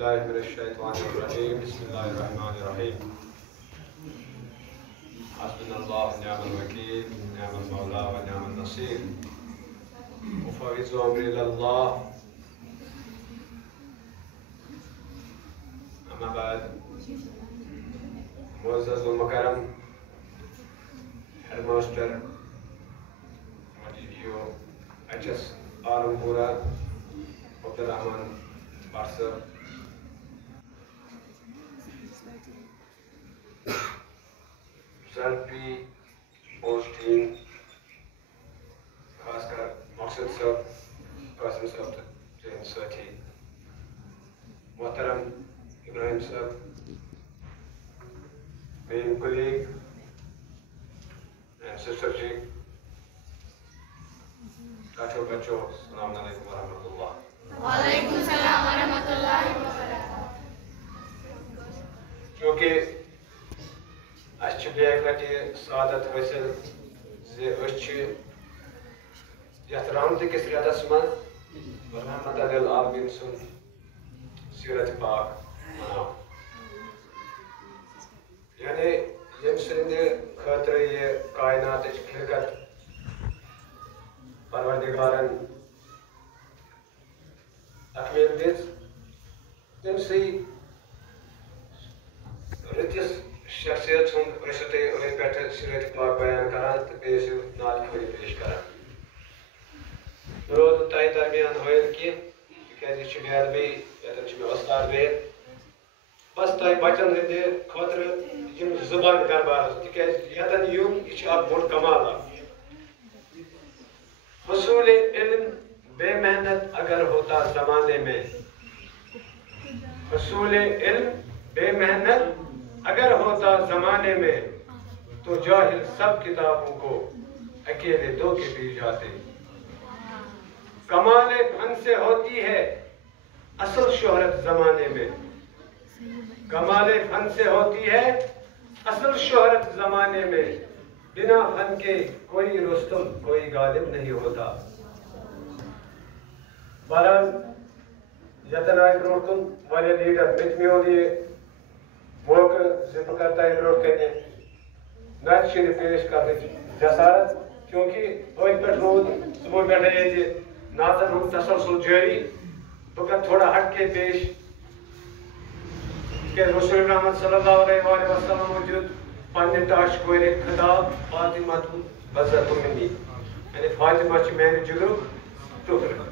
الله من الشيطان الرجيم بسم الله الرحمن الرحيم حسبنا الله ونعم الوكيل نعم المولى ونعم النصير أفوض أمري إلى الله أما بعد معزز والمكرم Headmaster Matidio HS Arampura Abdurrahman Barsa Zalpi Posting Khaskar Maqsad Sahab Qasim Sahab Jain Sathi Muhtaram Ibrahim Sahab main colleague and sister ji Kacho Bacho Assalamu alaikum wa rahmatullah wa alaikum salam wa rahmatullahi wa barakatuh Kyunki اچھ back لٹہ سعادت حاصل یتھ رحمت کس ریتس من رحمت للعالمین سن سیرت پاک مناو یعنی یم سند خاطر یہ کائنات خلقت پروردگارن تکمیل دِژ تم سی رتس شخصیت سن ٲسِو تُہۍ أتھۍ پٮ۪ٹھ سیرت پاک بیان کران تہٕ بیٚیہِ ٲسِو نعت خٲلی پیش کران مےٚ روٗد نہٕ تۄہہِ درمیان حٲیل کینٛہہ تِکیازِ یہِ چھُ میاد بیٚیہِ ییٚتٮ۪ن چھُ مےٚ وۄستاد بِہِتھ بس تۄہہِ بچن ہٕنٛدِ خٲطرٕ یِم زٕ بند کاربارس تِکیازِ ییٚتٮ۪ن یُن یہِ چھُ اکھ بوٚڑ کمال اکھ حصوٗلِ علم بے محنت اگر ہوتا زمانے میں حصوٗلِ علم بے محنت اگر ہوتا زمانے میں تو جاہل سب کتابوں کو اکیلے دو کے پی جاتے کمال فن سے ہوتی ہے اصل شہرت زمانے میں کمال فن سے ہوتی ہے اصل شہرت زمانے میں بنا فن کے کوئی رستم کوئی غالب نہیں ہوتا بہرحال یتن آئی برونٛٹھ کُن واریاہ لیڈر مےٚ تہِ میول یہِ موقع زِ بہٕ کرٕ تۄہہِ برونٛٹھ کنہِ نعت شریف پیش کرنٕچ جسارت کیونکہ أتھۍ پٮ۪ٹھ روٗد صبحٲے پٮ۪ٹھے ییٚتہِ نعتن ہُنٛد تسلسل جٲری بہٕ کرٕ تھوڑا ہٹ کے پیش تِکیازِ رسول محمد صلی اللہ علیہ وسلم دیُت پننہِ ٹاش کورِ خطاب فاطمہ بزت منی یعنی فاطمہ چھِ میانہِ جگرُک ٹُکرٕ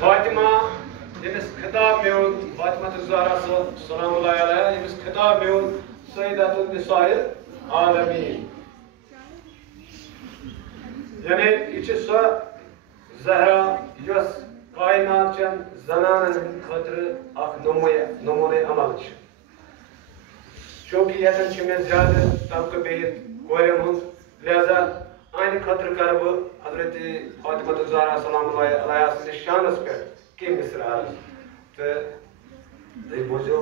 فاطمہ ییٚمِس خطاب میول فاطمہ الزہرا سلام اللہ علیہا ییٚمِس خطاب میول سیدۃ النساء العالمین یعنی یہِ چھِ سۄ زہرا یۄس کائنات چٮ۪ن زنانن ہٕنٛدِ خٲطرٕ اکھ نموٗنہٕ عمل چھِ چوٗنٛکہِ ییٚتٮ۪ن چھِ مےٚ زیادٕ طبقہٕ بِہِتھ کورٮ۪ن ہُنٛد لہذا أہنٛدِ خٲطرٕ کرٕ بہٕ حضرت فاطمہ الزہرا سلام اللہ علیہا سٕنٛدِس شانس پٮ۪ٹھ کینٛہہ مِثرٕ عرض تہٕ تُہۍ بوٗزِو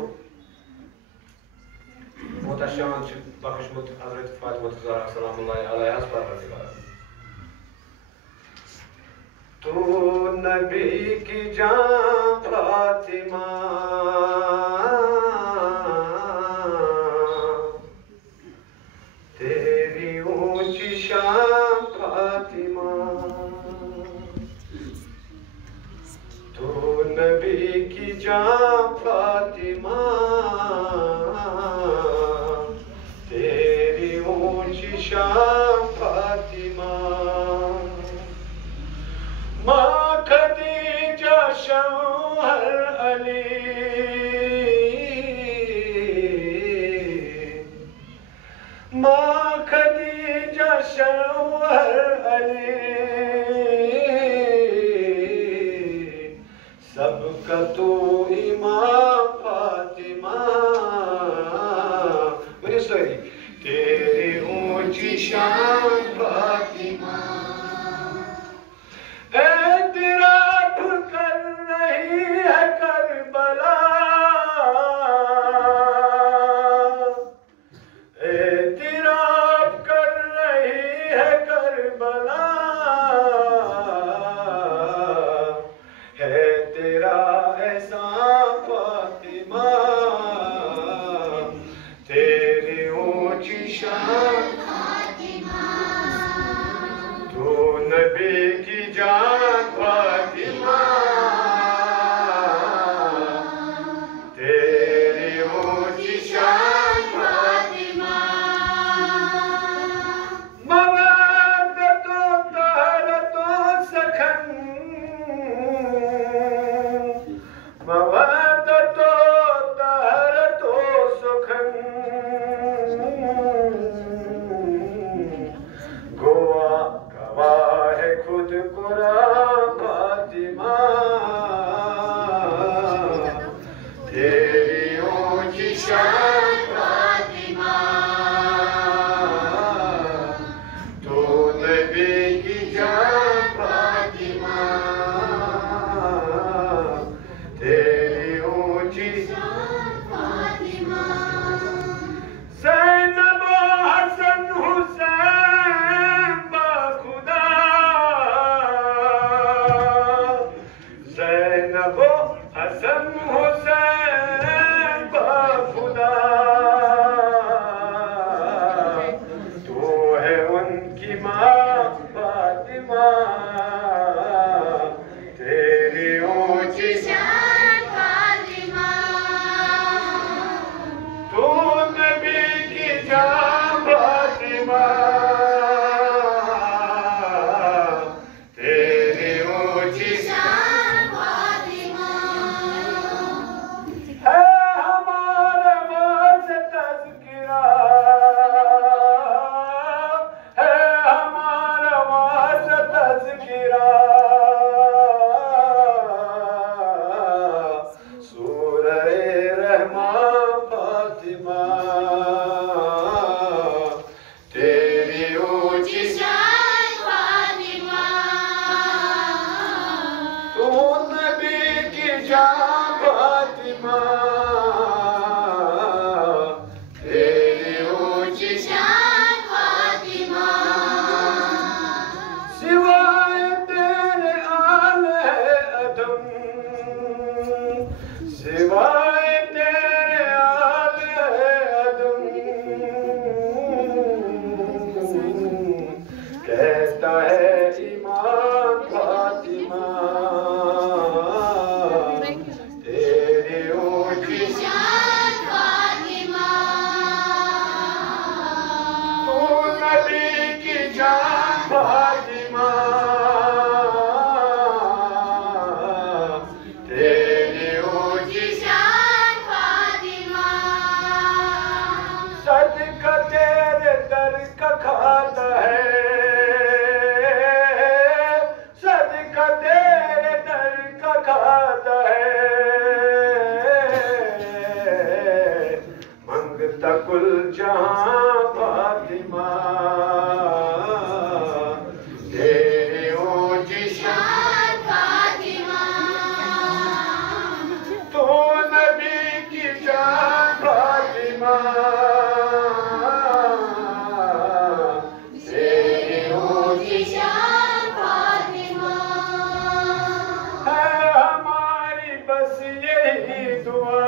کوٗتاہ شان چھُ بخشمُت حضرت فاطمہ الزہرا سلام اللہ علیہاہس پروردگارن تو نبی کی جان فاطمہ تیری اونچی شان فاطمہ تو نبی کی جان فاطمہ تیری اونچی شان فاطمہ ماں خدیجہ شوہر علی ماں خدیجہ شوہر علی سب کا تو امام فاطمہ میری سوری تیری اونچی شان فاطمہ اعتراف کر رہی ہے کربلا اعتراف کر رہی ہے کربلا ہے تیرا احسان اونچی زینب و حسن حسین با خدا زینب و حسن حسین با خدا تو ہے ان کی ماں فاطمہ تیری اونچی شان فاطمہ تو نبی کی جان فاطمہ تیری اونچی شان فاطمہ ہے ہمارا واز تذکرہ ہے ہمارا واز تذکرہ سورہ رحمان فاطمہ تیری اونچی شان فاطمہ تو نبی کی جان فاطمہ تیری اونچی شان فاطمہ سوائے تیرے آل ادم سوائے تیرے آل ادم کہتا ہے ایمان فاطمہ تیری اونچی شان فاطمہ تو نبی کی جان فاطمہ تیری اونچی شان فاطمہ صدقہ تیرے در کا کھاتا ہے صدقہ تیرے در کا کھاتا ہے منگتا کل جہاں فاطمہ تیری اونچی شان فاطمہ تو نبی کی جان فاطمہ تیری اونچی شان فاطمہ ہے ہماری بس یہی دعا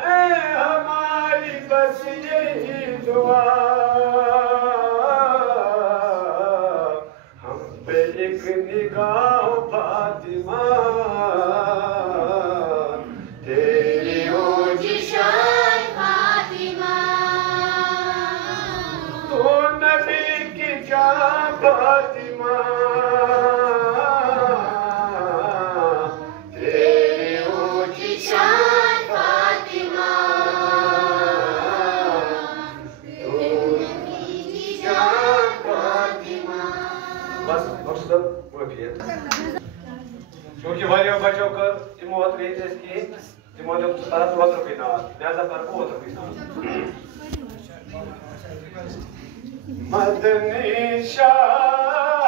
ہے ہماری بس یہی دعا ہم پہ ایک نگاہ فاطمہ تیری اونچی شان فاطمہ تو نبی کی جان فاطمہ تیری اونچی شان فاطمہ جان فاطمہ بس مقصد وہی ہے کیونکہ واریاہ بچوں کر تمو وقت رہی تھے اس کی تمو جب سارا وقت رکھی نال لہذا پر کو وقت رکھی نال مدنی شاہ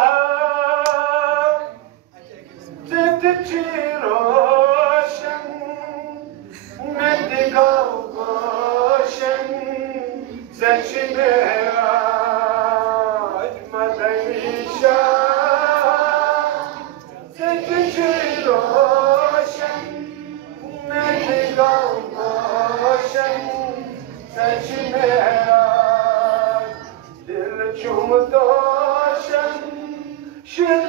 زد چی روشن میں دگاو گوشن زشن راج مدنی شاہ زد چی روشن میں دگاو گوشن زشن راج دل چوم دوشن شل